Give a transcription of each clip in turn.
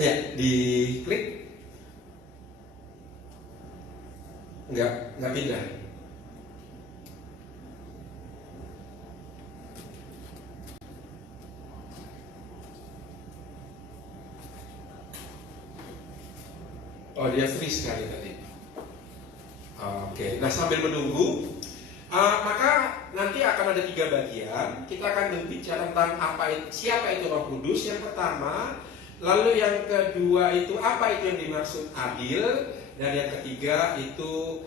Ya, diklik. Nggak pindah. Oh, dia freeze sekali tadi. Oke, nah sambil menunggu, maka nanti akan ada 3 bagian. Kita akan berbicara tentang siapa itu Roh Kudus yang pertama, lalu yang kedua itu apa itu yang dimaksud adil, dan yang ketiga itu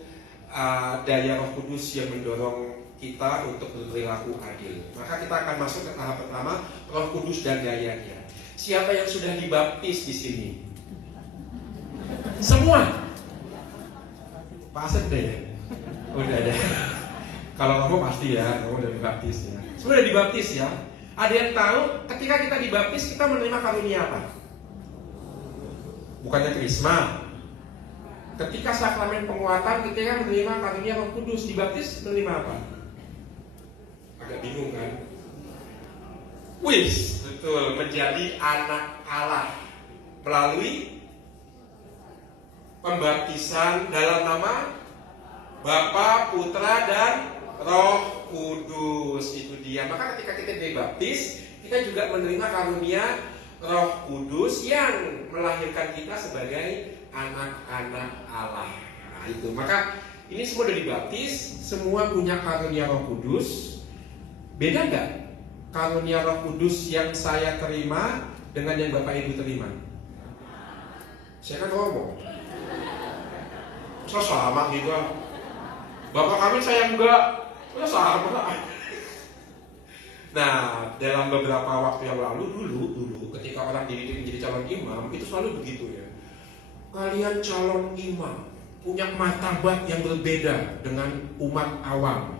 daya Roh Kudus yang mendorong kita untuk berperilaku adil. Maka kita akan masuk ke tahap pertama, Roh Kudus dan dayanya. Siapa yang sudah dibaptis di sini? Semua. Pak Asep deh. Udah deh. Kalau kamu pasti ya, kamu udah dibaptis ya. Sudah dibaptis ya. Ada yang tahu ketika kita dibaptis kita menerima karunia apa? Bukannya krisma. Ketika sakramen penguatan ketika menerima karunia Roh Kudus, dibaptis menerima apa? Agak bingung kan? Wis, betul, menjadi anak Allah melalui pembaptisan dalam nama Bapa, Putra, dan Roh Kudus. Itu dia. Maka ketika kita dibaptis, kita juga menerima karunia Roh Kudus yang melahirkan kita sebagai anak-anak Allah. Nah, itu. Maka ini semua sudah dibaptis, semua punya karunia Roh Kudus. Beda nggak karunia Roh Kudus yang saya terima dengan yang Bapak Ibu terima? Saya kan ngomong. So sama gitu. Bapak kami saya enggak. Sama. Nah, dalam beberapa waktu yang lalu dulu ketika orang dididik menjadi calon imam itu selalu begitu ya. Kalian calon imam punya martabat yang berbeda dengan umat awam.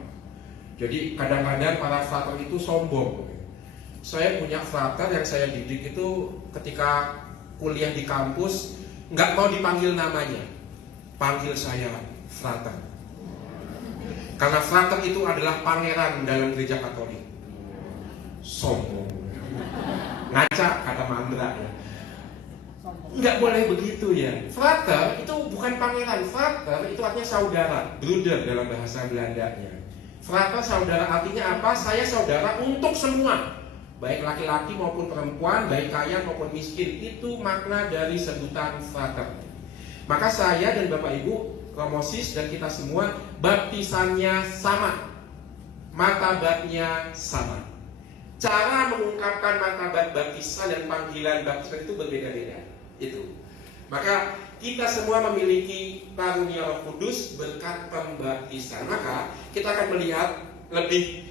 Jadi kadang-kadang para frater itu sombong. Saya punya frater yang saya didik itu ketika kuliah di kampus nggak mau dipanggil namanya, panggil saya frater. Karena frater itu adalah pangeran dalam gereja Katolik. Sombong, ngaca kata Mandra ya. Nggak boleh begitu ya. Frater itu bukan pangeran. Frater itu artinya saudara, bruder dalam bahasa Belandanya. Frater saudara artinya apa? Saya saudara untuk semua, baik laki-laki maupun perempuan, baik kaya maupun miskin. Itu makna dari sebutan frater. Maka saya dan Bapak Ibu Romosis dan kita semua baptisannya sama, martabatnya sama. Cara mengungkapkan martabat baptisan dan panggilan baptisan itu berbeda-beda. Itu. Maka kita semua memiliki karunia Roh Kudus berkat pembaptisan. Maka kita akan melihat lebih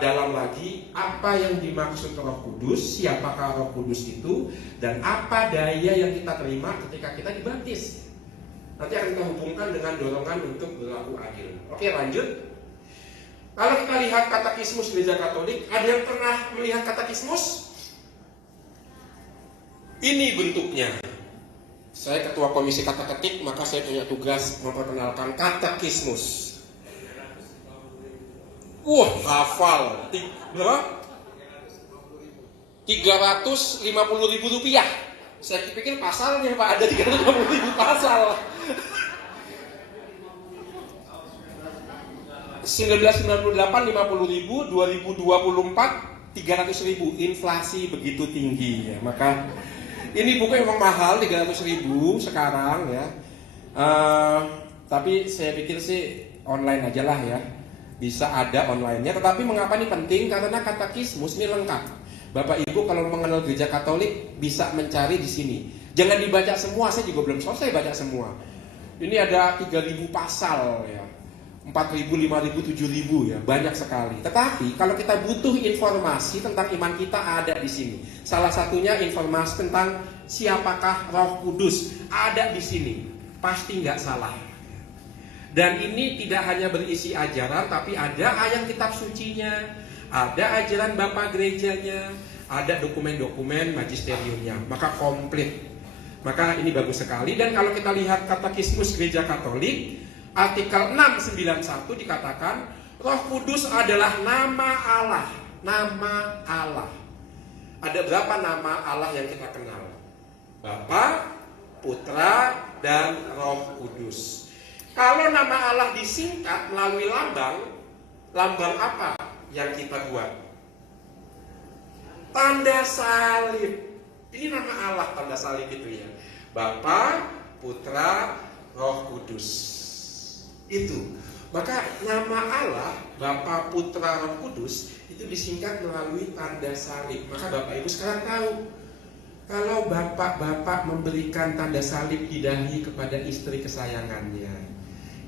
dalam lagi apa yang dimaksud Roh Kudus, siapakah Roh Kudus itu, dan apa daya yang kita terima ketika kita dibaptis. Nanti akan kita hubungkan dengan dorongan untuk berlaku adil. Oke, lanjut. Kalau kita lihat katekismus Gereja Katolik, ada yang pernah melihat katekismus? Ini bentuknya. Saya ketua komisi kata-ketik, maka saya punya tugas memperkenalkan katekismus. Wah, hafal. Berapa? 350.000 rupiah. Saya pikir pasalnya Pak, ada 350.000 pasal. 1998 50.000, 2024 300.000. Inflasi begitu tinggi ya. Maka ini buku memang mahal, 300.000 sekarang ya. Tapi saya pikir sih online aja lah ya. Bisa ada online-nya. Tetapi mengapa ini penting? Karena katekismus ini lengkap. Bapak Ibu kalau mengenal gereja Katolik bisa mencari di sini. Jangan dibaca semua, saya juga belum selesai baca semua. Ini ada 3.000 pasal ya. 4.000, 5.000, 7.000 ya, banyak sekali. Tetapi kalau kita butuh informasi tentang iman kita ada di sini. Salah satunya informasi tentang siapakah Roh Kudus ada di sini. Pasti nggak salah. Dan ini tidak hanya berisi ajaran, tapi ada ayat kitab sucinya, ada ajaran Bapak gerejanya, ada dokumen-dokumen magisteriumnya. Maka komplit. Maka ini bagus sekali. Dan kalau kita lihat katekismus Gereja Katolik, artikel 691 dikatakan Roh Kudus adalah nama Allah. Nama Allah. Ada berapa nama Allah yang kita kenal? Bapa, Putra, dan Roh Kudus. Kalau nama Allah disingkat melalui lambang apa yang kita buat? Tanda salib. Ini nama Allah, tanda salib itu ya. Bapa, Putra, Roh Kudus. Itu. Maka nama Allah, Bapa, Putra, Roh Kudus itu disingkat melalui tanda salib. Maka Bapak Ibu sekarang tahu, kalau bapak-bapak memberikan tanda salib di dahi kepada istri kesayangannya,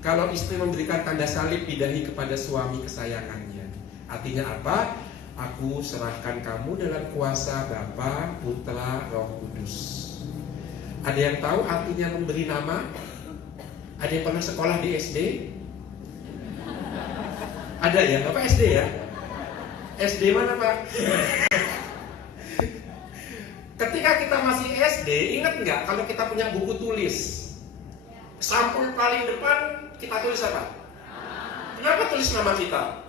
kalau istri memberikan tanda salib di dahi kepada suami kesayangannya, artinya apa? Aku serahkan kamu dalam kuasa Bapa, Putra, Roh Kudus. Ada yang tahu artinya memberi nama? Ada yang pernah sekolah di SD? Ada ya? Bapak SD ya? SD mana Pak? Ketika kita masih SD, ingat nggak kalau kita punya buku tulis, sampul paling depan kita tulis apa? Kenapa tulis nama kita?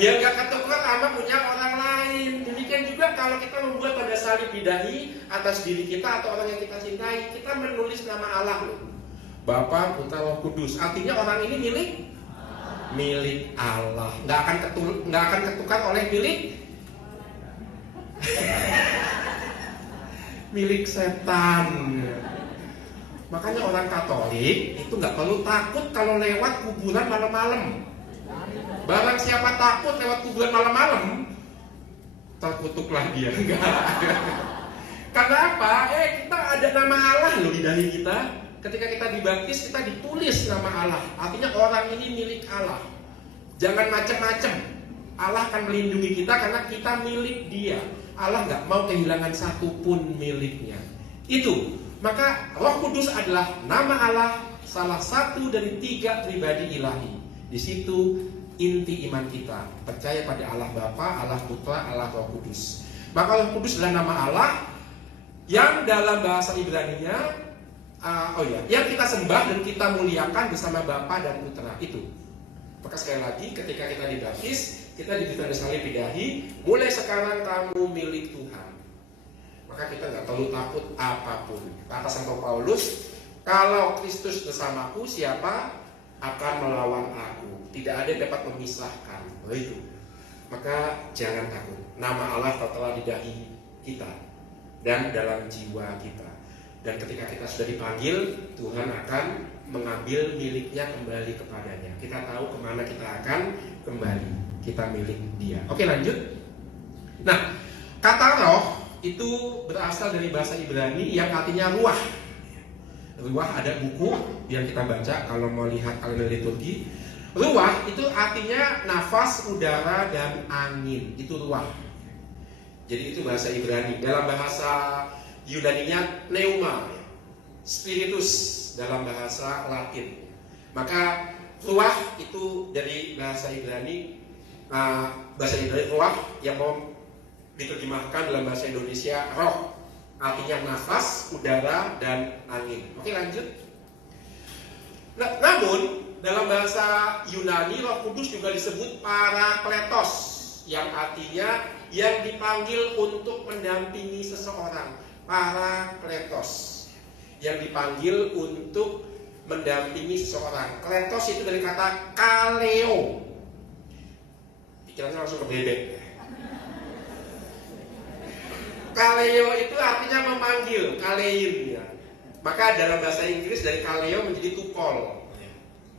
Biar nggak ketukar sama punya orang lain. Demikian juga kalau kita membuat tanda salib di dahi atas diri kita atau orang yang kita cintai, kita menulis nama Allah loh. Bapa, Putra, Roh Kudus. Artinya orang ini milik Allah. Nggak akan ketukar oleh milik setan. Makanya orang Katolik itu nggak perlu takut kalau lewat kuburan malam-malam. Barang siapa takut lewat kuburan malam-malam, terkutuklah dia. Karena apa? Kita ada nama Allah loh di dahi kita. Ketika kita dibaptis, kita ditulis nama Allah. Artinya orang ini milik Allah. Jangan macam-macam. Allah akan melindungi kita karena kita milik Dia. Allah nggak mau kehilangan satu pun miliknya. Itu. Maka Roh Kudus adalah nama Allah, salah satu dari 3 pribadi ilahi. Di situ inti iman kita, percaya pada Allah Bapa, Allah Putra, Allah Roh Kudus. Maka Roh Kudus adalah nama Allah yang dalam bahasa Ibrani-nya yang kita sembah dan kita muliakan bersama Bapa dan Putra. Itu. Maka sekali lagi ketika kita dibaptis, kita diberi tanda salib di dahi, mulai sekarang kamu milik Tuhan. Maka kita nggak perlu takut apapun. Kata Santo Paulus, kalau Kristus bersamaku, siapa akan melawan aku? Tidak ada yang dapat memisahkan. Begitu. Maka jangan takut. Nama Allah telah di dahi kita dan dalam jiwa kita. Dan ketika kita sudah dipanggil, Tuhan akan mengambil miliknya kembali kepadanya. Kita tahu kemana kita akan kembali. Kita milik Dia. Oke, lanjut. Nah, kata roh itu berasal dari bahasa Ibrani yang artinya ruah. Ruah ada buku yang kita baca kalau mau lihat kalender liturgi. Ruah itu artinya nafas, udara, dan angin. Itu ruah. Jadi itu bahasa Ibrani. Dalam bahasa Yunaninya pneuma, spiritus dalam bahasa Latin. Maka ruah itu dari bahasa Ibrani, ruah yang mau diterjemahkan dalam bahasa Indonesia roh, artinya nafas, udara, dan angin. Oke, lanjut. Namun dalam bahasa Yunani Roh Kudus juga disebut parakletos, yang artinya yang dipanggil untuk mendampingi seseorang. Parakletos, yang dipanggil untuk mendampingi seseorang. Kletos itu dari kata kaleo. Pikirannya langsung ke bebek. Kaleo itu artinya memanggil, kalein ya. Maka dalam bahasa Inggris dari kaleo menjadi to call.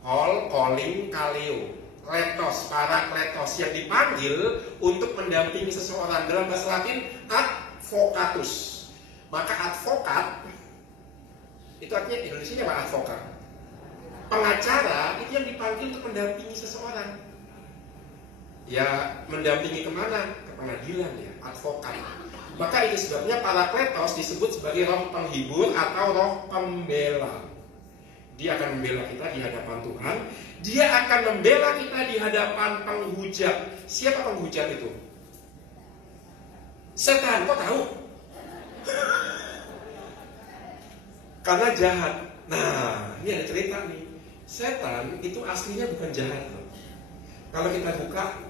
Call, calling, kaleo. Kletos, parakletos, yang dipanggil untuk mendampingi seseorang. Dalam bahasa Latin advocatus. Maka advokat itu artinya Indonesia apa advokat? Pengacara itu yang dipanggil untuk mendampingi seseorang. Ya, mendampingi kemana? Ke pengadilan ya, advokat. Maka itu sebabnya parakletos disebut sebagai roh penghibur atau roh pembela. Dia akan membela kita di hadapan Tuhan. Dia akan membela kita di hadapan penghujat. Siapa penghujat itu? Setan, kok tahu? Karena jahat. Nah, ini ada cerita nih. Setan itu aslinya bukan jahat loh. Kalau kita buka